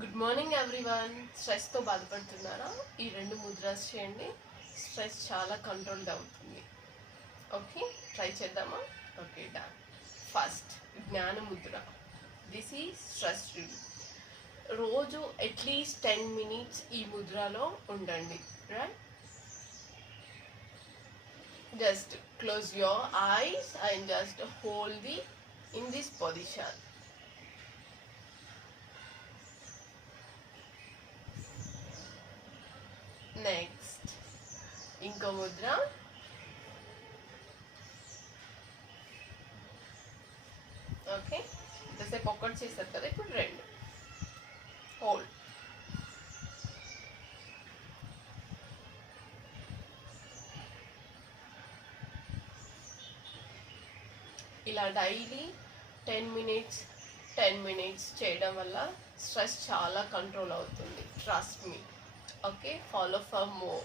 Good morning everyone. స్ట్రెస్తో బాధపడుతున్నారా? ఈ రెండు ముద్రాస్ చేయండి, స్ట్రెస్ చాలా కంట్రోల్ అవుతుంది. ఓకే, ట్రై చేద్దామా? Okay, done. ఫస్ట్ జ్ఞాన Mudra. This is stress relief. రోజు అట్లీస్ట్ 10 minutes ఈ ముద్రలో ఉండండి. Right, just close your eyes and just hold the in this position. Next ఇంకో ముద్ర. ఓకే, ఇంతసేపు ఒక్కటి చేశారు కదా, ఇప్పుడు రెండు. హోల్డ్. ఇలా డైలీ 10 minutes చేయడం వల్ల స్ట్రెస్ చాలా కంట్రోల్ అవుతుంది. Trust me. Okay, follow for more.